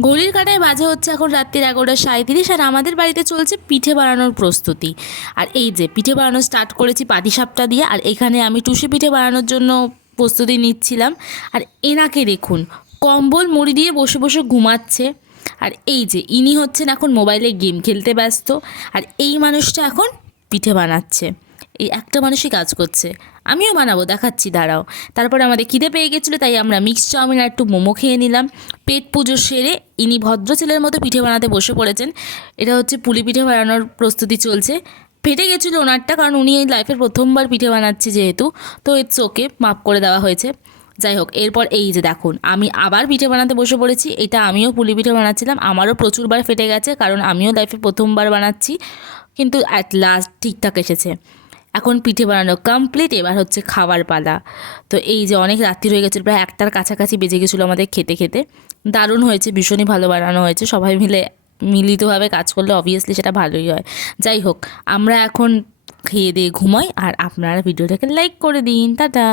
ঘড়ির কাঁটায় বাজে হচ্ছে এখন রাত্রির 11:37 আর আমাদের বাড়িতে চলছে পিঠে বানানোর প্রস্তুতি। আর এই যে পিঠে বানানো স্টার্ট করেছি পাটিসাপটা দিয়ে, আর এখানে আমি টুসি পিঠে বানানোর জন্য প্রস্তুতি নিচ্ছিলাম। আর এনাকে দেখুন, কম্বল মুড়ি দিয়ে বসে বসে ঘুমাচ্ছে। আর এই যে ইনি হচ্ছেন এখন মোবাইলে গেম খেলতে ব্যস্ত, আর এই মানুষটা এখন পিঠে বানাচ্ছে। এই একটা মানুষই কাজ করছে। আমিও বানাবো, দেখাচ্ছি, দাঁড়াও। তারপরে আমাদের খিদে পেয়ে গেছিলো, তাই আমরা মিক্স চাউমিন আর একটু মোমো খেয়ে নিলাম। পেট পুজো সেরে ইনি ভদ্র ছেলের মতো পিঠে বানাতে বসে পড়েছেন। এটা হচ্ছে পুলি পিঠে বানানোর প্রস্তুতি চলছে। ফেটে গেছিলো ওনারটা, কারণ উনি এই লাইফের প্রথমবার পিঠে বানাচ্ছে যেহেতু, তো ইটস ওকে, মাপ করে দেওয়া হয়েছে। যাই হোক, এরপর এই যে দেখুন, আমি আবার পিঠে বানাতে বসে পড়েছি। এটা আমিও পুলি পিঠে বানাচ্ছিলাম, আমারও প্রচুরবার ফেটে গেছে, কারণ আমিও লাইফে প্রথমবার বানাচ্ছি, কিন্তু অ্যাট লাস্ট ঠিকঠাক এসেছে। এখন পিঠে বানানো কমপ্লিট, এবার হচ্ছে খাবার পালা। তো এই যে অনেক রাত্রি হয়ে গেছিলো, প্রায় 1টার কাছাকাছি বেজে গেছিলো আমাদের খেতে খেতে। দারুণ হয়েছে, ভীষণই ভালো বানানো হয়েছে। সবাই মিলে মিলিতভাবে কাজ করলে অবভিয়াসলি সেটা ভালোই হয়। যাই হোক, আমরা এখন খেয়ে দিয়ে ঘুমাই, আর আপনারা ভিডিওটাকে লাইক করে দিন। টাটা।